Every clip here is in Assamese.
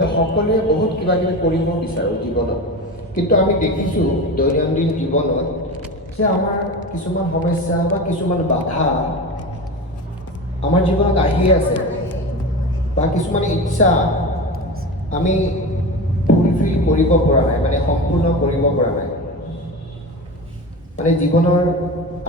সকলোৱে বহুত কিবা কিবি কৰিব বিচাৰোঁ জীৱনত, কিন্তু আমি দেখিছোঁ দৈনন্দিন জীৱনত যে আমাৰ কিছুমান সমস্যা বা কিছুমান বাধা আমাৰ জীৱনত আহি আছে, বা কিছুমান ইচ্ছা আমি ফুলফিল কৰিব পৰা নাই, মানে সম্পূৰ্ণ কৰিব পৰা নাই। মানে জীৱনৰ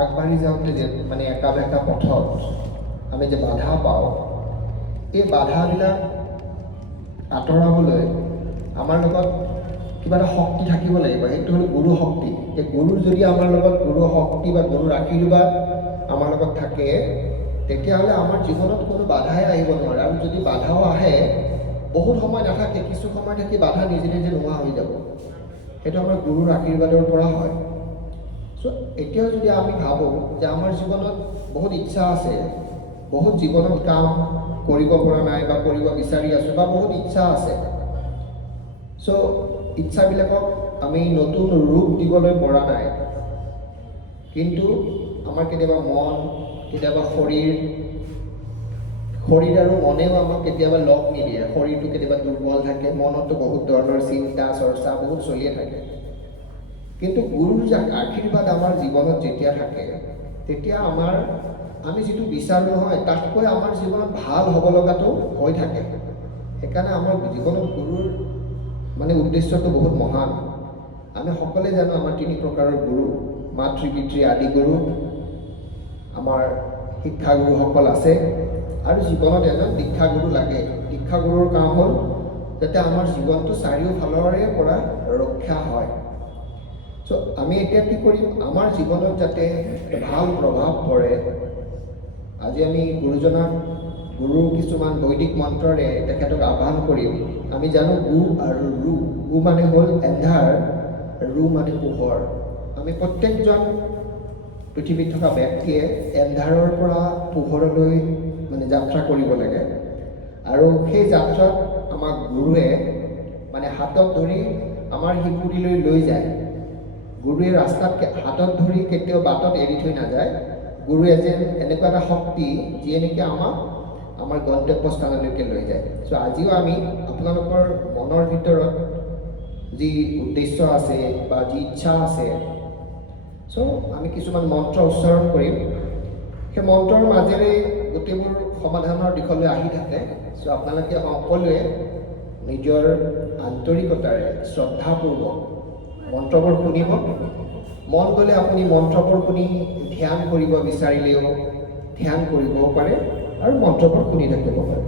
আগবাঢ়ি যাওঁতে যে মানে একা বেকা পথত আমি যে বাধা পাওঁ, এই বাধাবিলাক আঁতৰাবলৈ আমাৰ লগত কিবা এটা শক্তি থাকিব লাগিব। সেইটো হ'ল গুৰু শক্তি। এই গুৰুৰ যদি আমাৰ লগত গুৰু শক্তি বা গুৰুৰ আশীৰ্বাদ আমাৰ লগত থাকে, তেতিয়াহ'লে আমাৰ জীৱনত কোনো বাধাই আহিব নোৱাৰে। আৰু যদি বাধাও আহে, বহুত সময় নাথাকে, কিছু সময় থাকি বাধা নিজে নিজে নোহোৱা হৈ যাব। সেইটো আমাৰ গুৰুৰ আশীৰ্বাদৰ পৰা হয়। চ' এতিয়াও যদি আমি ভাবোঁ যে আমাৰ জীৱনত বহুত ইচ্ছা আছে, বহুত জীৱনত কাম কৰিব পৰা নাই বা কৰিব বিচাৰি আছোঁ, বা বহুত ইচ্ছা আছে, চ' ইচ্ছাবিলাকক আমি নতুন ৰূপ দিবলৈ পৰা নাই। কিন্তু আমাৰ কেতিয়াবা মন, কেতিয়াবা শৰীৰ আৰু মনেও আমাক কেতিয়াবা লগ নিদিয়ে। শৰীৰটো কেতিয়াবা দুৰ্বল থাকে, মনতো বহুত ধৰণৰ চিন্তা চৰ্চা বহুত চলিয়ে থাকে। কিন্তু গুৰুৰ যে আশীৰ্বাদ আমাৰ জীৱনত যেতিয়া থাকে, তেতিয়া আমি যিটো বিচাৰোঁ নহয়, তাতকৈ আমাৰ জীৱনত ভাল হ'ব লগাটো হৈ থাকে। সেইকাৰণে আমাৰ জীৱনত গুৰুৰ মানে উদ্দেশ্যটো বহুত মহান। আমি সকলোৱে জানো আমাৰ 3 প্ৰকাৰৰ গুৰু, মাতৃ পিতৃ আদি গুৰু, আমাৰ শিক্ষাগুৰুসকল আছে, আৰু জীৱনত এজন দীক্ষাগুৰু লাগে। দীক্ষাগুৰুৰ কাম হ'ল যাতে আমাৰ জীৱনটো চাৰিওফালৰে পৰা ৰক্ষা হয়। চ' আমি এতিয়া কি কৰিম, আমাৰ জীৱনত যাতে ভাল প্ৰভাৱ পৰে, আজি আমি গুৰুৰ কিছুমান বৈদিক মন্ত্ৰৰে তেখেতক আহ্বান কৰিম। আমি জানো গু আৰু ৰু। গু মানে হ'ল এন্ধাৰ, ৰু মানে পোহৰ। আমি প্ৰত্যেকজন পৃথিৱীত থকা ব্যক্তিয়ে এন্ধাৰৰ পৰা পোহৰলৈ মানে যাত্ৰা কৰিব লাগে। আৰু সেই যাত্ৰাত আমাক গুৰুৱে মানে হাতত ধৰি আমাৰ শিশুটিলৈ লৈ যায়। গুৰুৱে ৰাস্তাত হাতত ধৰি কেতিয়াও বাটত এৰি থৈ নাযায়। গুৰুৱে যেন এনেকুৱা এটা শক্তি যিয়ে নেকি আমাক আমাৰ গন্তব্যস্থানলৈকে লৈ যায়। চ' আজিও আমি আপোনালোকৰ মনৰ ভিতৰত যি উদ্দেশ্য আছে বা যি ইচ্ছা আছে, চ' আমি কিছুমান মন্ত্ৰ উচ্চাৰণ কৰিম। সেই মন্ত্ৰৰ মাজেৰে গোটেইবোৰ সমাধানৰ দিশলৈ আহি থাকে। চ' আপোনালোকে সকলোৱে নিজৰ আন্তৰিকতাৰে শ্ৰদ্ধাপূৰ্বক মন্ত্ৰবোৰ শুনিব। মন গ'লে আপুনি মন্ত্ৰবোৰ শুনি ধ্যান কৰিব বিচাৰিলেও ধ্যান কৰিবও পাৰে, আৰু মন্ত্ৰবোৰ শুনি থাকিব পাৰে।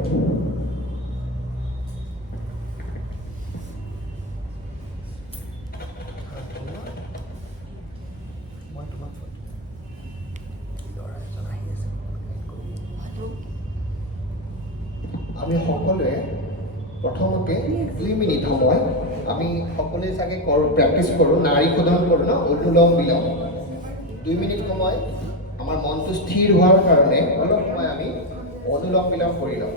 আমি সকলোৱে প্ৰথমতে 2 মিনিট সময় আমি সকলোৱে চাগে প্ৰেক্টিছ কৰোঁ, নাড়ী শোধন কৰোঁ ন, অনুলোম বিলোম। 2 মিনিট সময় আমাৰ মনটো স্থিৰ হোৱাৰ কাৰণে অলপ সময় আমি অনুলোম বিলোম কৰি লওঁ।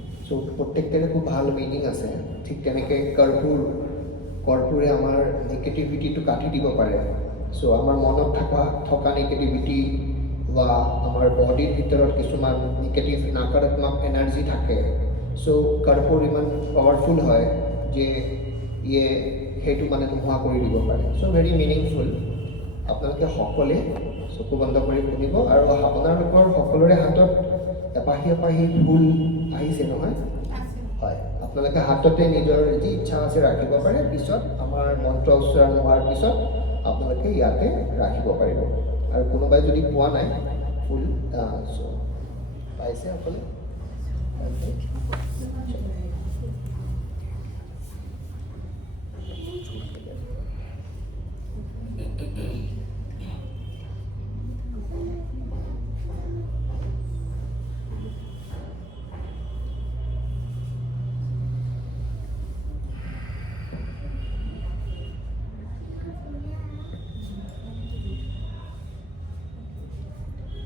সো প্ৰত্যেকটাৰে খুব ভাল মিনিং আছে। ঠিক তেনেকৈ কৰ্পূৰে আমাৰ নেগেটিভিটিটো কাটি দিব পাৰে। সো আমাৰ মনত থকা নেগেটিভিটি বা আমাৰ বডিৰ ভিতৰত কিছুমান নেগেটিভ নাকাৰাত্মক এনাৰ্জি থাকে। সো কৰ্পূৰ ইমান পাৱাৰফুল হয় যে ইয়ে সেইটো মানে নোহোৱা কৰি দিব পাৰে। So very meaningful. আপোনালোকে সকলোৱে চকু বন্ধ কৰি শুনিব আৰু আপোনালোকৰ সকলোৰে হাতত এপাহি ফুল আহিছে নহয়? হয়, আপোনালোকে হাততে নিজৰ যি ইচ্ছা আছে ৰাখিব পাৰে। পিছত আমাৰ মন্ত্ৰ উচ্চাৰণ হোৱাৰ পিছত আপোনালোকে ইয়াতে ৰাখিব পাৰিব। আৰু কোনোবাই যদি পোৱা নাই ফুল পাইছে সকলোৱে?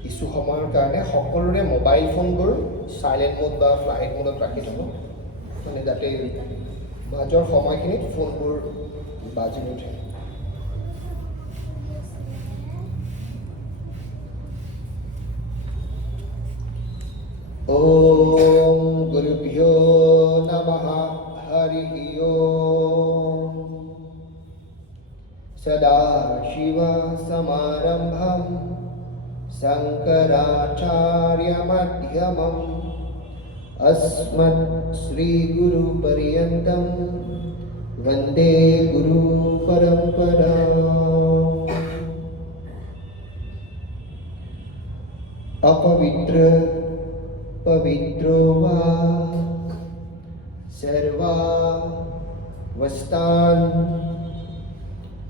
কিছু সময়ৰ কাৰণে সকলোৰে মোবাইল ফোনবোৰ চাইলেণ্ট মোড বা ফ্লাইট মোডত ৰাখি থ'ব, মানে যাতে মাজৰ সময়খিনিত ফোনবোৰ বাজি নুঠে। ওম গুৰুভ্যো নমঃ হৰি ওম। সদাশিব সমারম্ভম शंकराचार्यमध्यमम् अस्मत् श्रीगुरुपर्यन्तं वन्दे गुरुपरम्पराम्। अपवित्र पवित्रो वा सर्वावस्थान्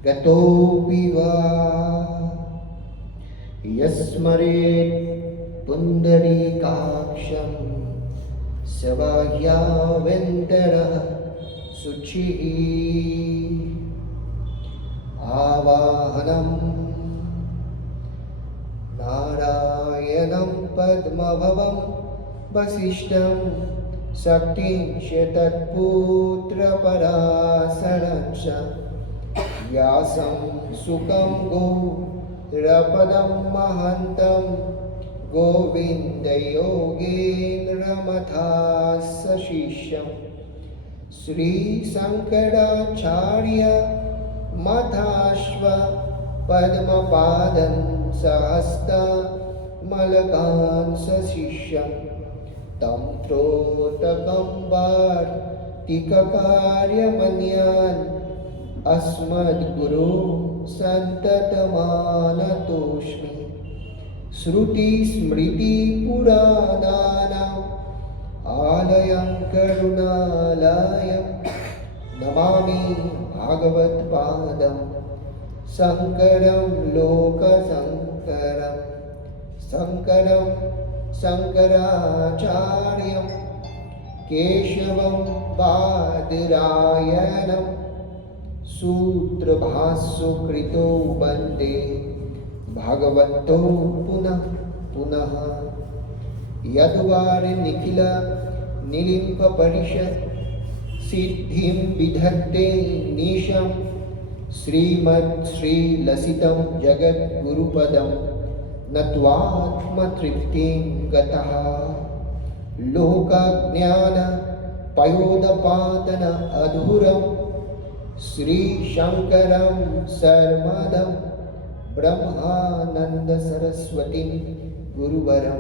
गतोऽपि वा यस्मरेत् पुण्डरीकाक्षं सबाह्याभ्यन्तरः शुचिः। आवाहनं नारायणं पद्मभवं वसिष्ठं शक्तिं च तत्पुत्रपराशरं च व्यासं सुखं गौरपदं महन्तं गोविन्दयोगेन्द्रमथास्य शिष्यं श्रीशङ्कराचार्य मथाश्व पद्मपादं सहस्तमलकान् सशिष्यं तं त्रोटकं वार्तिककार्यमन्यान् अस्मद्गुरो सन्ततमानतोऽस्मि। श्रुतिस्मृतिपुराणानाम् आलयं करुणालयं नमामि भागवत्पादं शङ्करं लोकशङ्करं शङ्करं शङ्कराचार्यं केशवं बादरायणं सूत्रभाष्यकृतो वन्दे भगवन्तो पुनः पुनः। यद्वारिनिखिल निलिम्पपरिषत् सिद्धिं विधत्ते निशं श्रीमत्श्रीलसितं जगद्गुरुपदं नत्वात्मतृप्तिं गतः। लोकज्ञान पयोदपातन अधुरं श्रीशङ्करं सर्वदं ब्रह्मानन्द सरस्वतीं गुरुवरं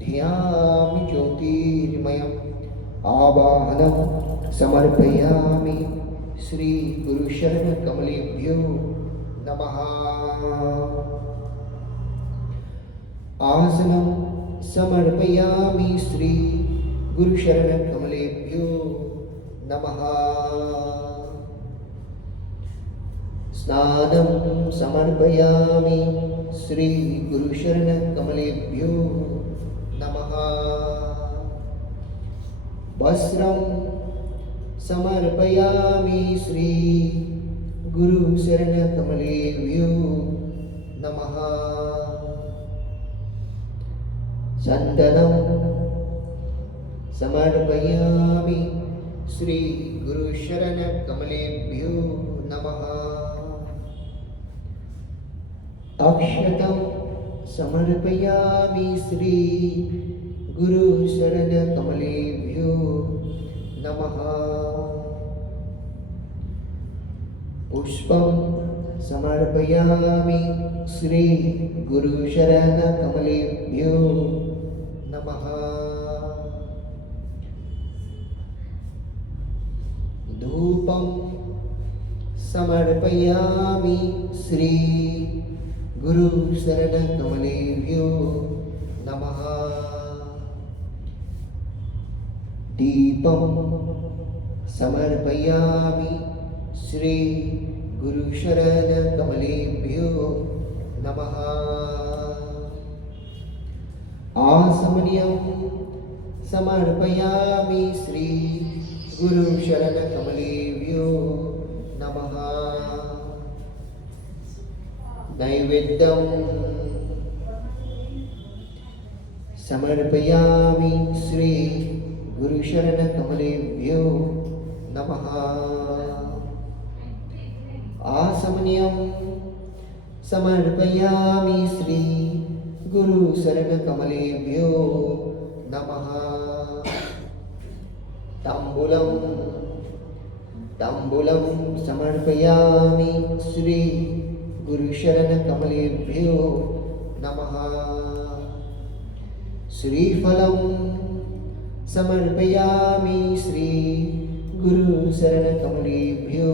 ध्यायामि ज्योतिर्मयम्। आवाहनं समर्पयामि श्रीगुरुशरणकमलेभ्यो नमः। आसनं समर्पयामि श्रीगुरुशरणकमलेभ्यो नमः। स्नानं समर्पयामि श्रीगुरुशरणकमलेभ्यो नमः। वस्त्रं समर्पयामि श्रीगुरुशरणकमलेभ्यो नमः। चन्दनं समर्पयामि श्री गुरुशरण कमलेभ्यो नमः। अक्षतं समर्पयामि श्री गुरुशरण कमलेभ्यो नमः। पुष्पं समर्पयामि श्री गुरुशरण कमलेभ्यो नमः। धूपं समर्पयामि श्री गुरुशरण कमलेभ्यो नमः। दीपं समर्पयामि श्री गुरुशरण कमलेभ्यो नमः। आसमनीयं समर्पयामि श्री गुरुशरण कमलेभ्यो नमः। नैवेद्यं समर्पयामि श्री गुरुशरण कमलेभ्यो नमः। आसमनीयं समर्पयामि श्री गुरुशरण कमलेभ्यो नमः। ताम्बूलं समर्पयामि श्री गुरुशरण कमलेभ्यो नमः। श्रीफलं समर्पयामि श्री गुरुशरण कमलेभ्यो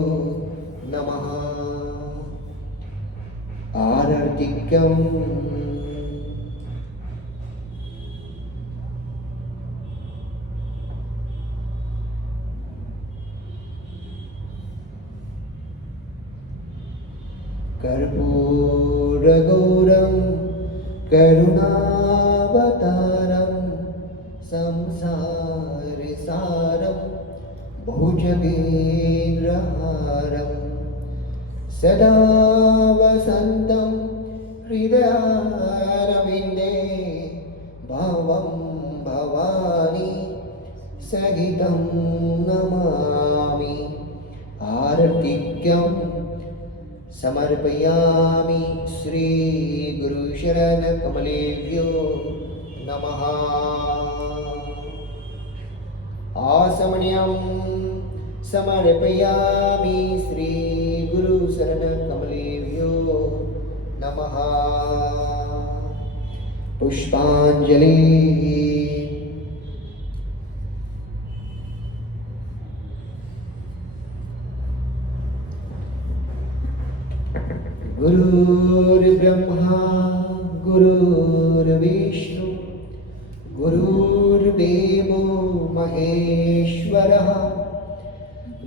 नमः। आरतिक्यं कर्पूरगौरं करुणावतारं संसारसारं भुजगेन्द्रहारं सदा वसन्तं हृदयारविन्दे भवं भवानी सहितं नमामि। आरतिक्यं समर्पयामि श्री गुरुशरण कमलेभ्यो नमः। आसमनीयं समर्पयामि श्री गुरुशरण कमलेभ्यो नमः। पुष्पांजलि। गुरुर्ब्रह्मा गुरुर्विष्णु गुरुर्देवो महेश्वरः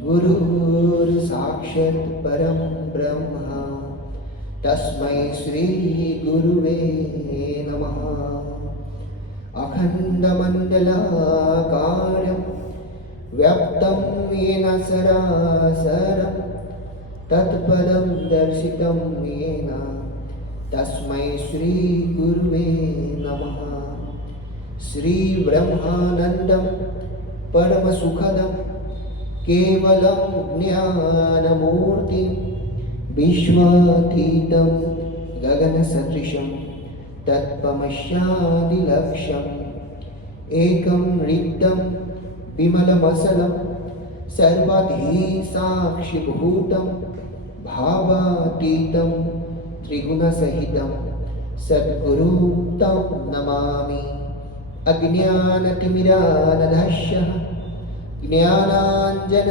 गुरुर्साक्षात् परं ब्रह्म तस्मै श्री गुरुवे नमः। अखण्डमण्डलाकारं व्याप्तं येन सरासरं तत्पदं दर्शितं येन तस्मै श्री गुरुवे नमः। श्री ब्रह्मानन्दं परमसुखदं केवलं ज्ञानमूर्तिं विश्वातीतं गगनसदृशं तत्पश्यादिलक्ष्यम् एकं रिक्तं विमलमसलं सर्वधी साक्षिभूतं भावातीतं त्रिगुणसहितं सद्गुरुं तं नमामि। अज्ञानतिमिरान्धस्य ज्ञानाञ्जनशलाकाय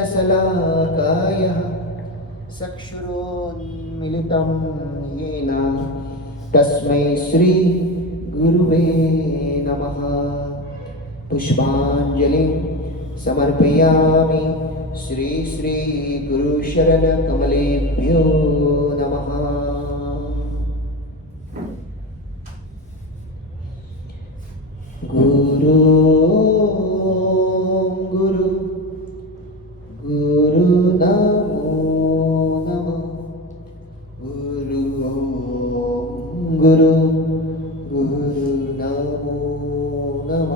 चक्षुरोन्मीलितं येन तस्मै श्री गुरुवे नमः। पुष्पांजलिं समर्पयामि श्री श्री गुरुशरण कमलेभ्यो नमः। गुरु गुरु गुरु नमो नमः। गुरु गुरु गुरु नमो नमः।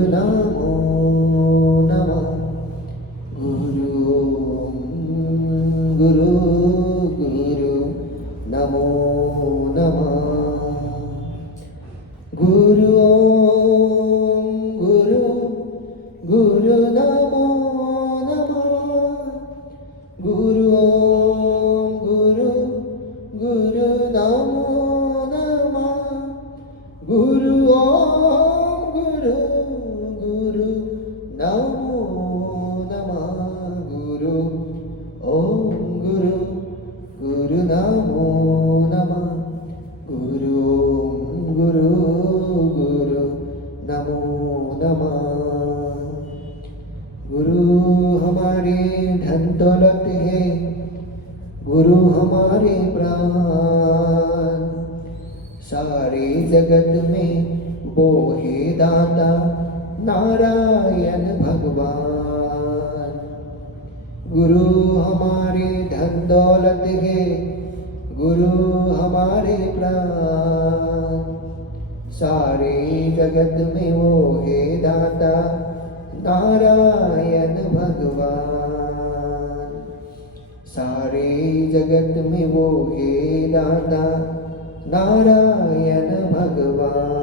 नमो नमः गुरु गुरु गुरु नमो नमः गुरु गुरु गुरु नमो नमः गुरु गुरु गुरु नमो नमः गुरु गुरु गुरु नमो नमः गुरु गुरु गुरु नमो नमः गुरु गुरु गुरु नमो नमः गुरु हमारे धन दौलत है गुरु हमारे प्राण सारे जगत में वो है दाता नारायण भगवान गुरु हमारे धन दौलत है गुरु हमारे प्राण सारे जगत में वो है दाता नारायण भगवान सारे जगत में वो है दाता नारायण भगवान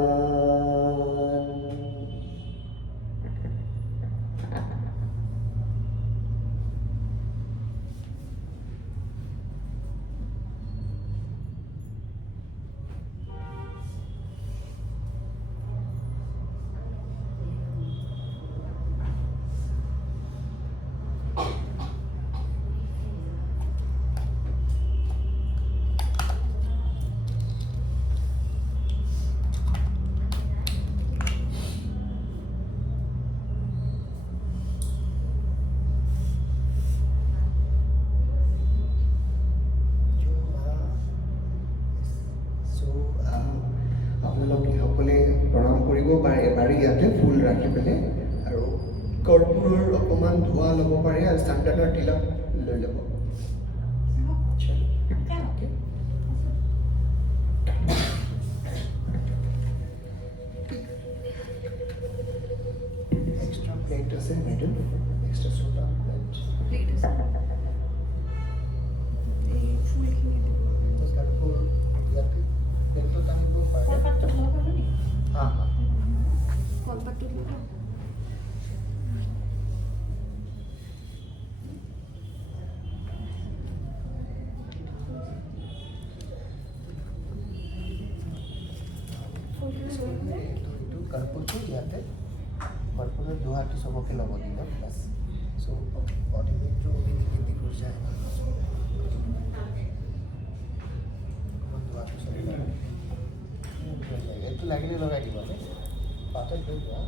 আপোনালোকে সকলে প্ৰণাম কৰিব পাৰে এবাৰ ইয়াতে ফুল ৰাখি পেলাই আৰু কৰ্পূৰৰ অকণমান ধোঁৱা ল'ব পাৰে আৰু চান্দানৰ তিলক লৈ ল'ব এক্সট্ৰা প্লেট আছে মেডাম এক্সট্ৰা সোডা প্লেট কৰ্পূৰ ইয়াতে প্লেটটো টানিব পাৰে हाँ हाँ कर्पूरটো ইয়াতে कर्पूৰৰ দুহাটি চবকে ল'ব দিলে প্লাছ চ' অডিমেটটো দি গৈছে দুহাটি চব এইটো লাগিলে লগাই দিব পাতত লৈ যোৱা